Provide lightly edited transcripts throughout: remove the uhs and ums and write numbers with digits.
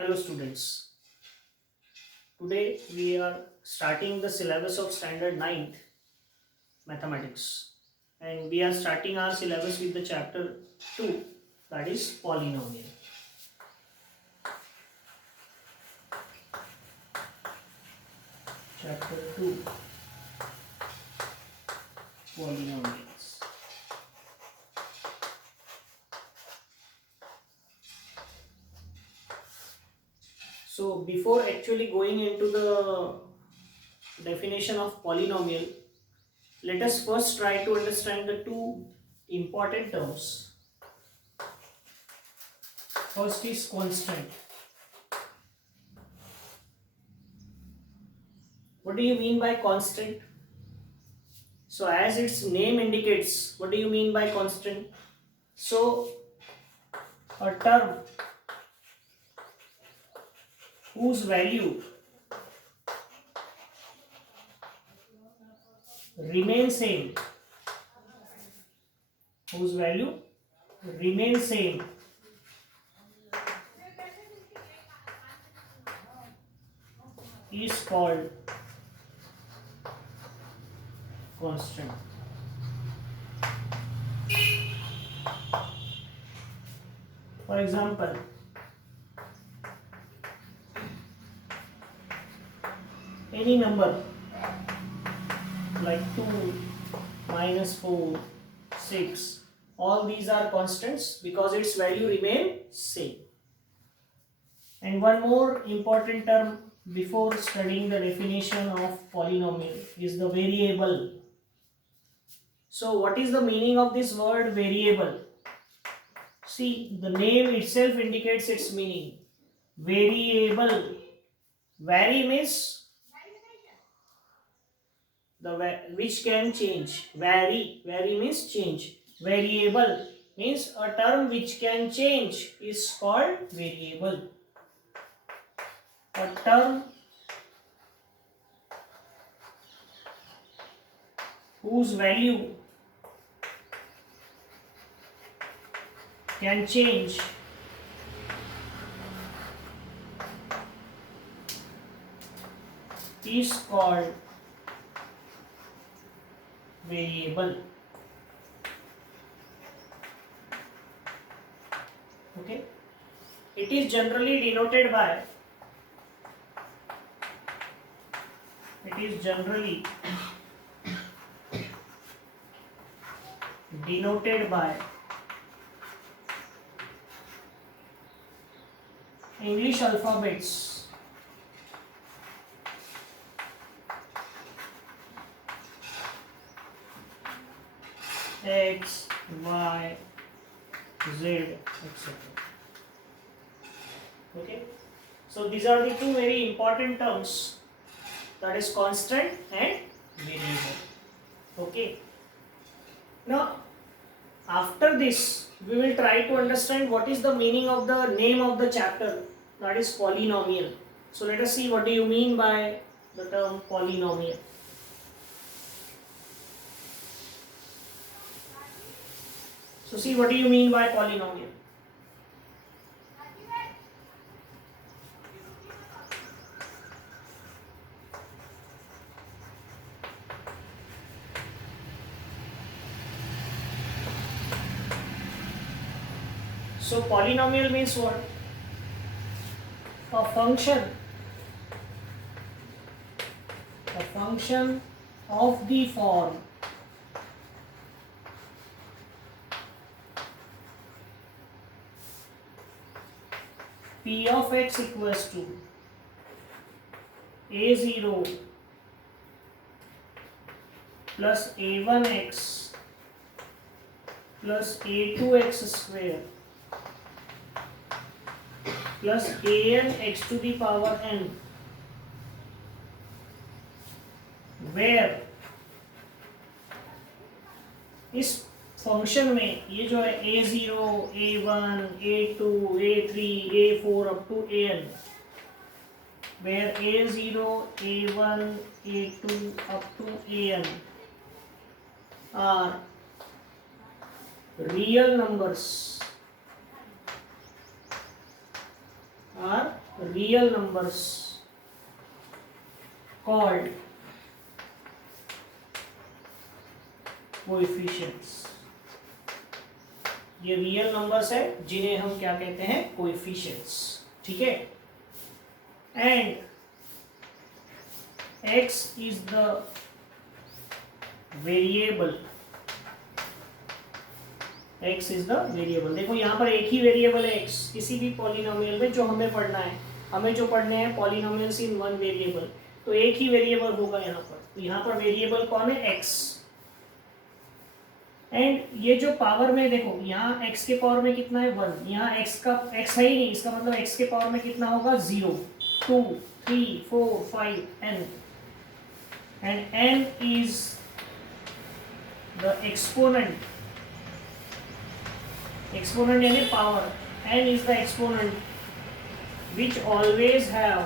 Hello students. Today we are starting the syllabus of standard 9th mathematics, and we are starting our syllabus with the chapter 2, that is polynomial. Chapter 2, polynomials. So before actually going into the definition of polynomial, let us first try to understand the two important terms. First is constant. What do you mean by constant? So as its name indicates, what do you mean by constant? So a term whose value remains same, whose value remains same, is called constant. For example, any number like 2, -4, 6, all these are constants because its value remain same. And one more important term before studying the definition of polynomial is the variable. So what is the meaning of this word variable? See, the name itself indicates its meaning. Variable. Vary means which can change. Vary means change. Variable means a term which can change is called variable. A term whose value can change is called variable. Okay, it is generally denoted by English alphabets. X, Y, Z, etc. Okay, so these are the two very important terms, that is constant and variable. Okay, now after this we will try to understand what is the meaning of the name of the chapter, that is polynomial. So let us see what do you mean by the term polynomial. So see, what do you mean by polynomial? So polynomial means what? A function of the form p of x equals to a0 plus a1x plus a2x square plus an x to the power n, where इस function में ये जो है a0, a1, a2, a3, a4 up to an, where a0, a1, a2 up to an are real numbers, real numbers called coefficients. ये real numbers है जिन्हें हम क्या कहते हैं, कोएफिशिएंट्स. ठीक है. And x is the variable. x is the variable. देखो यहाँ पर एक ही वेरिएबल है x किसी भी पॉलिनोमियल में जो हमें पढ़ना है. हमें जो पढ़ने हैं पॉलिनोमियल्स इन वन वेरिएबल, तो एक ही वेरिएबल होगा यहाँ पर. तो यहाँ पर वेरिएबल कौन है, x. एंड ये जो पावर में देखो यहाँ x के पावर में कितना है 1, यहाँ x है ही नहीं, इसका मतलब x के पावर में कितना होगा 0, 2, 3, 4, 5 n. And n is the exponent. Exponent यानी power. n is the exponent which always have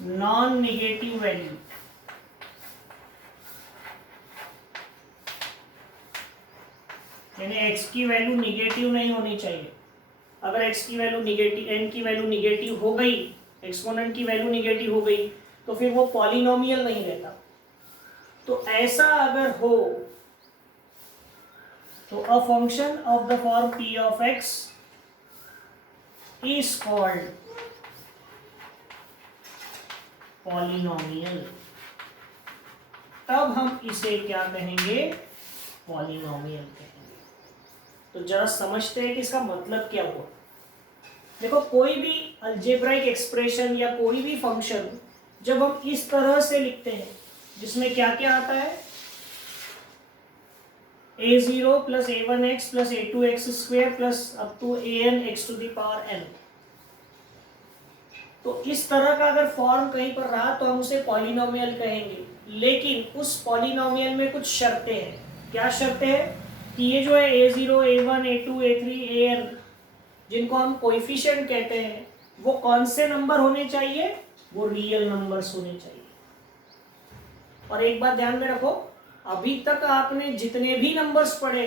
non-negative value. यानी x की वैल्यू निगेटिव नहीं होनी चाहिए. अगर x की वैल्यू निगेटिव, n की वैल्यू निगेटिव हो गई, एक्सपोनेंट की वैल्यू निगेटिव हो गई, तो फिर वो पॉलिनोमियल नहीं रहता. तो ऐसा अगर हो तो a function of the form p of x is called polynomial. तब हम इसे क्या कहेंगे, पॉलिनोमियल कहेंगे. तो जरा समझते हैं कि इसका मतलब क्या हुआ. देखो कोई भी अलजेब्राइक एक्सप्रेशन या कोई भी फंक्शन जब हम इस तरह से लिखते हैं जिसमें क्या क्या आता है, a0 plus a1x plus a2x square plus up to an x to the power n. तो इस तरह का अगर फॉर्म कहीं पर रहा तो हम उसे पॉलिनोमियल कहेंगे. लेकिन उस पॉलिनोमियल में कुछ शर्तें हैं. क्या शर्तें हैं कि ये जो है a0, a1, a2, a3, an जिनको हम कोएफिशिएंट कहते हैं, वो कौन से नंबर होने चाहिए, वो रियल नंबर्स होने चाहिए. और एक बात ध्यान में रखो, अभी तक आपने जितने भी नंबर्स पढ़े,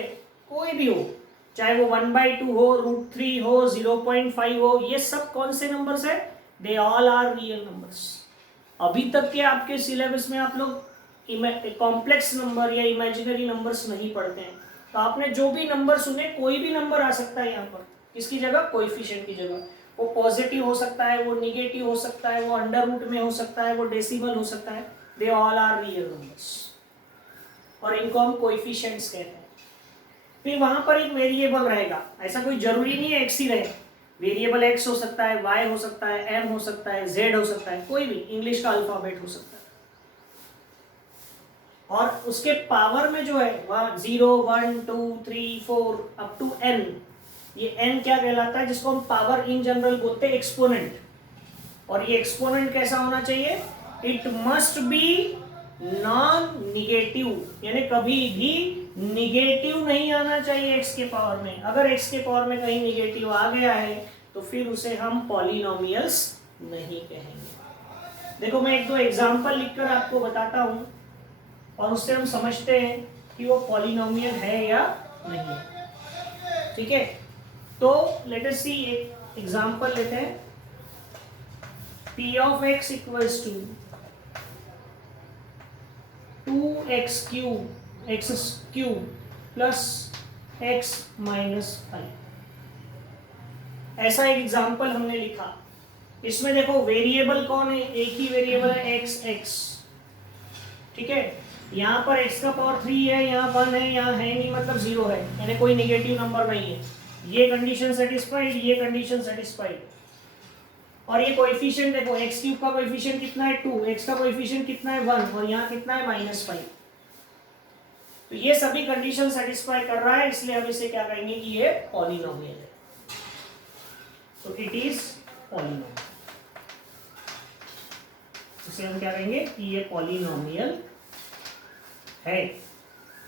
कोई भी हो, चाहे वो 1/2 हो, √3 हो, 0.5 हो, ये सब कौन से नंबर्स है, they all are real numbers. अभी तक के आपके सिलेबस में आप लोग कॉम्प्लेक्स नंबर या इमेजिनरी नंबर्स नहीं पढ़ते हैं. तो आपने जो भी नंबर सुने, कोई भी नंबर आ सकता है यहाँ पर. किसकी जगह, कोएफिशिएंट की जगह. वो पॉजिटिव हो सकता है, वो निगेटिव हो सकता है, वो अंडर रूट में हो सकता है, वो डेसिमल हो सकता है. They all are real numbers और इनको हम कोएफिशिएंट्स कहते हैं. फिर वहां पर एक वेरिएबल रहेगा. ऐसा कोई जरूरी नहीं है x ही रहे. वेरिएबल x हो सकता है, y हो सकता है, m हो सकता है, z हो सकता है, कोई भी इंग्लिश का अल्फाबेट हो सकता है. और उसके पावर में जो है वह 0, 1, 2, 3, 4 अप टू n. ये n क्या कहलाता है, जिसको हम पावर इन जनरल बोलते हैं एक्सपोनेंट. और ये एक्सपोनेंट कैसा होना चाहिए, it must be non negative, यानी कभी भी निगेटिव नहीं आना चाहिए x के पावर में. अगर x के पावर में कहीं निगेटिव आ गया है तो फिर उसे हम पॉलिनोमियल्स नहीं कहेंगे. देखो मैं एक दो एग्जांपल लिखकर आपको बताता हूं और उससे हम समझते हैं कि वो पॉलिनोमियल है या नहीं. ठीक है, तो लेट अस सी एक एग्जांपल लेते हैं. p of x equals to 2x cube plus x minus 5. ऐसा एक एग्जाम्पल हमने लिखा. इसमें देखो वेरिएबल कौन है, एक ही वेरिएबल है x. ठीक है, यहाँ पर x का पावर 3 है, यहाँ 1 है, यहाँ है नहीं, मतलब 0 है, यानी कोई नेगेटिव नंबर नहीं है. ये कंडीशन सेटिस्फाइड, ये कंडीशन सेटिस्फाइड. और ये कोएफिशिएंट देखो, x क्यूब का कोएफिशिएंट कितना है 2, x का कोएफिशिएंट कितना है 1 और यहाँ कितना है -5. तो ये सभी कंडीशन सेटिस्फाई कर रहा है, इसलिए हम इसे क्या कहेंगे कि ये पॉलिनोमियल है. तो इट इज पॉलिनोमियल. इसे हम क्या कहेंगे कि ये पॉलिनोमियल है.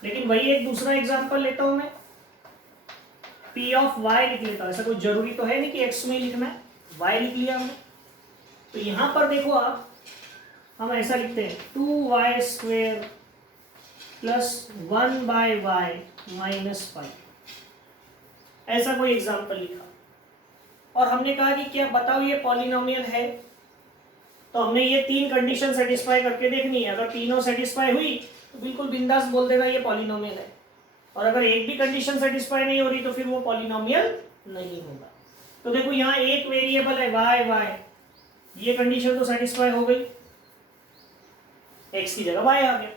लेकिन वही एक दूसरा एग्जांपल लेता हूं मैं. p ऑफ y लिख लेता हूं. ऐसा कोई जरूरी तो है नहीं कि x में लिखना है, y लिख लिया हमने. तो यहां पर देखो आप, हम ऐसा लिखते हैं 2y² प्लस 1/y माइनस 5. ऐसा कोई एग्जाम्पल लिखा और हमने कहा कि क्या बताओ ये पॉलिनोमियल है, तो हमने ये 3 कंडीशन सेटिस्फाई करके देखनी है। अगर तीनों सेटिस्फाई हुई तो बिल्कुल बिंदास बोल देना ये पॉलिनोमियल है, और अगर एक भी कंडीशन सेटिस्फाई नहीं हो रही तो फिर वो पॉलिनोमियल नहीं होगा। तो देखो यहाँ एक वेरिएबल है y y, ये कंडीशन तो सेटिस्फाई हो गई, x की जगह y आ गया।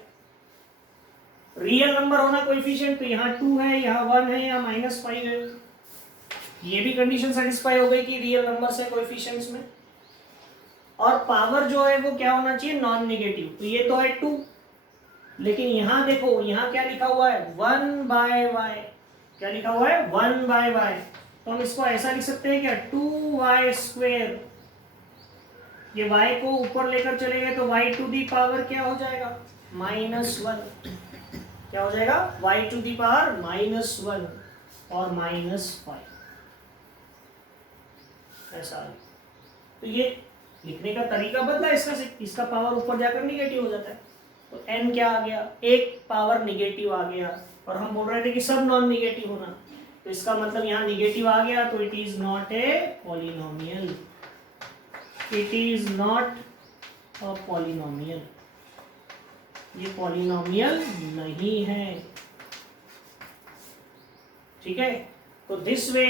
रियल नंबर होना कोएफिशिएंट, तो यहाँ 2 है, यहाँ 1 है, यहाँ -5 है, ये भी कंडीशन सेटिस्फाई हो गई कि रियल नंबर से कोएफिशिएंट्स में। और पावर जो है वो क्या होना चाहिए, नॉन नेगेटिव, तो ये तो है 2, लेकिन यहाँ देखो यहाँ क्या लिखा हुआ है 1/y, क्या लिखा हुआ है 1/y, तो हम इसको ऐसा लिख सकते हैं क्या 2y², ये y को ऊपर लेकर चले गए तो y टू दी पावर क्या हो जाएगा -1, क्या हो जाएगा y टू दी पावर -1 और -5, ऐसा। तो ये लिखने का तरीका बदला इसका से, इसका पावर ऊपर जाकर निगेटिव हो जाता है, तो n क्या आ गया, एक पावर निगेटिव आ गया, और हम बोल रहे थे कि सब नॉन निगेटिव होना, तो इसका मतलब यहाँ निगेटिव आ गया, तो it is not a polynomial, it is not a polynomial, ये पॉलिनोमियल नहीं है। ठीक है, तो दिस वे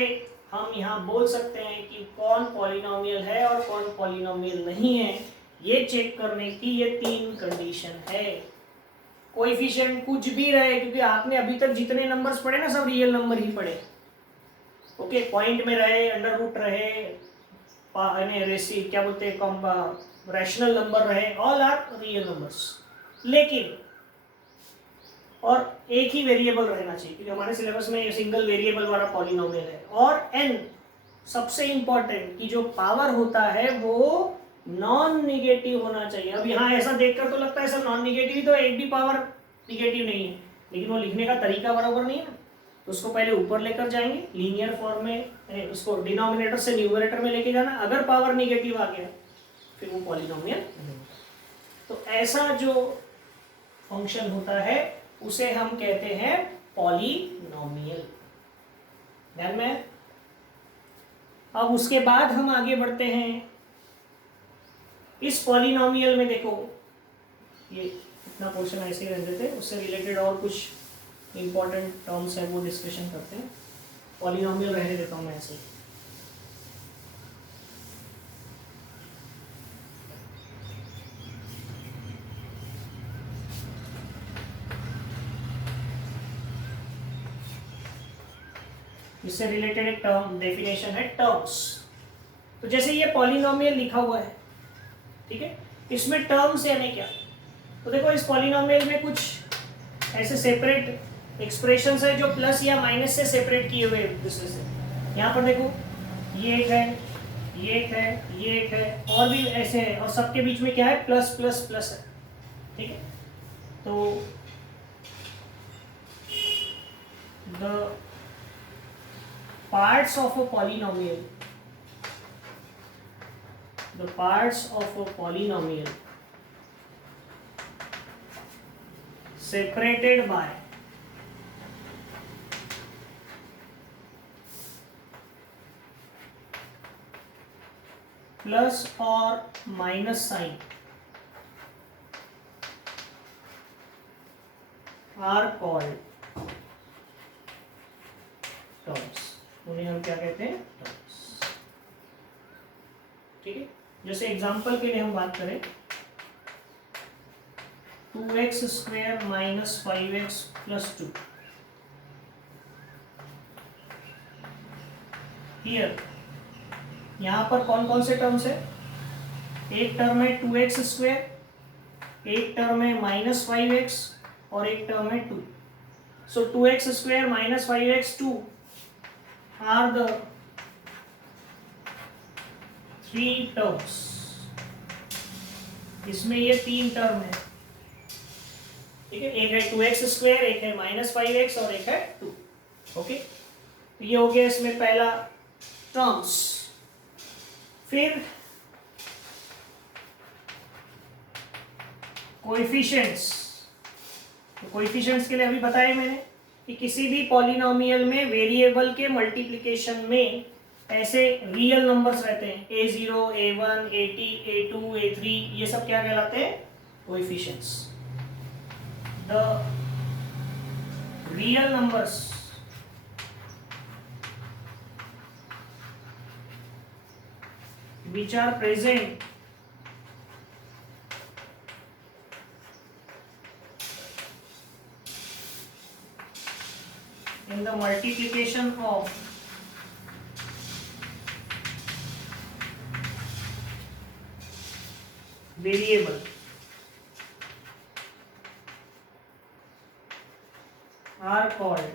हम यहाँ बोल सकते हैं कि कौन पॉलिनोमियल है और कौन पॉलिनोमियल नहीं है, ये चेक करने की ये 3 कंडीशन है। कोएफिशिएंट कुछ भी रहे, क्योंकि आपने अभी तक जितने नंबर्स पढ़े ना सब रियल नंबर ही पढ़े, ओके, पॉइंट में रहे, अंडर रूट रहे, क्या बोलते हैं रैशनल नंबर रहे, ऑल आर रियल नंबर्स, लेकिन और एक ही वेरिएबल रहना चाहिए, क्योंकि हमारे सिलेबस में सिंगल वेरिएबल वाला पॉलिनोमियल है, और n सबसे इंपॉर्टेंट कि जो पावर होता है वो नॉन निगेटिव होना चाहिए। अब यहाँ ऐसा देखकर तो लगता है सब नॉन निगेटिव ही, तो एक भी पावर निगेटिव नहीं है, लेकिन वो लिखने का तरीका बराबर नहीं है ना, तो उसको पहले ऊपर लेकर जाएंगे लीनियर फॉर्म में, उसको डिनोमिनेटर से न्यूमरेटर में लेके जाना, अगर पावर निगेटिव आ गया फिर वो पॉलिनोमियल नहीं होता। तो ऐसा जो फंक्शन होता है उसे हम कहते हैं पॉलिनोमियल। ध्यान में। अब उसके बाद हम आगे बढ़ते हैं, इस पॉलिनोमियल में देखो, ये इतना पोर्शन ऐसे ही रह देते, उससे रिलेटेड और कुछ इंपॉर्टेंट टर्म्स है वो डिस्कशन करते हैं, पॉलिनोमियल रहने देता हूँ मैं ऐसे ही। इससे रिलेटेड एक टर्म डेफिनेशन है टर्म्स। तो जैसे ये पॉलिनोमियल लिखा हुआ है, ठीक है, इसमें टर्म्स यानी क्या, तो देखो इस पॉलिनोमियल में कुछ ऐसे सेपरेट एक्सप्रेशंस है जो प्लस या माइनस से सेपरेट किए हुए एक दूसरे से। यहाँ पर देखो ये एक है, ये एक है, ये एक है, और भी ऐसे है, और सबके बीच में क्या है प्लस प्लस प्लस है। ठीक है, तो the parts of a polynomial, the parts of a polynomial separated by plus or minus sign are called terms। उन्हें हम क्या कहते हैं, टर्म्स। ठीक है, जैसे एग्जांपल के लिए हम बात करें 2x² - 5x + 2, हियर यहाँ पर कौन कौन से टर्म्स है, एक टर्म है 2x², एक टर्म है -5x और एक टर्म है 2। सो 2x² - 5x 2 are the 3 terms। इसमें ये 3 टर्म है, ठीक है, एक है 2x², एक है -5x और एक है 2। ओके, ये हो गया इसमें पहला टर्म्स। फिर कोएफिशिएंट्स, तो कोएफिशिएंट्स के लिए अभी बताया मैंने कि किसी भी पॉलिनोमियल में वेरिएबल के मल्टीप्लिकेशन में ऐसे रियल नंबर्स रहते हैं, a0, a1, a2, a2, a3, ये सब क्या कहलाते हैं? Coefficients. The real numbers which are present in the multiplication of variable are called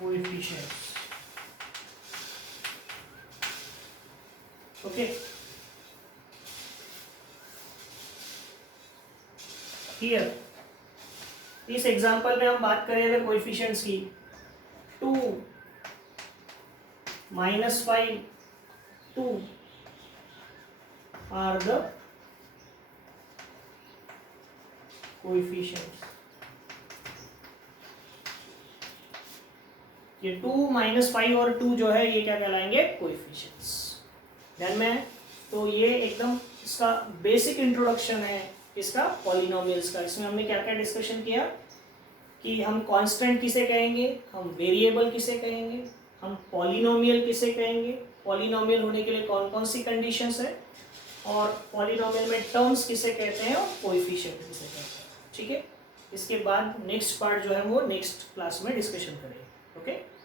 coefficients. Okay. Here इस एग्जांपल में हम बात करें अगर कोएफिशिएंट्स की, 2 -5 2 are the coefficients. ये 2 -5 और 2 जो है ये क्या कहलाएंगे? कोएफिशिएंट्स। ध्यान में, तो ये एकदम इसका बेसिक इंट्रोडक्शन है इसका पॉलिनोमियल्स का। इसमें हमने क्या क्या डिस्कशन किया कि हम कांस्टेंट किसे कहेंगे, हम वेरिएबल किसे कहेंगे, हम पॉलिनोमियल किसे कहेंगे, पॉलिनोमियल होने के लिए कौन कौन सी कंडीशंस है, और पॉलिनोमियल में टर्म्स किसे कहते हैं और कोएफिशिएंट किसे कहते हैं। ठीक है, इसके बाद नेक्स्ट पार्ट जो है वो नेक्स्ट क्लास में डिस्कशन करेंगे। ओके।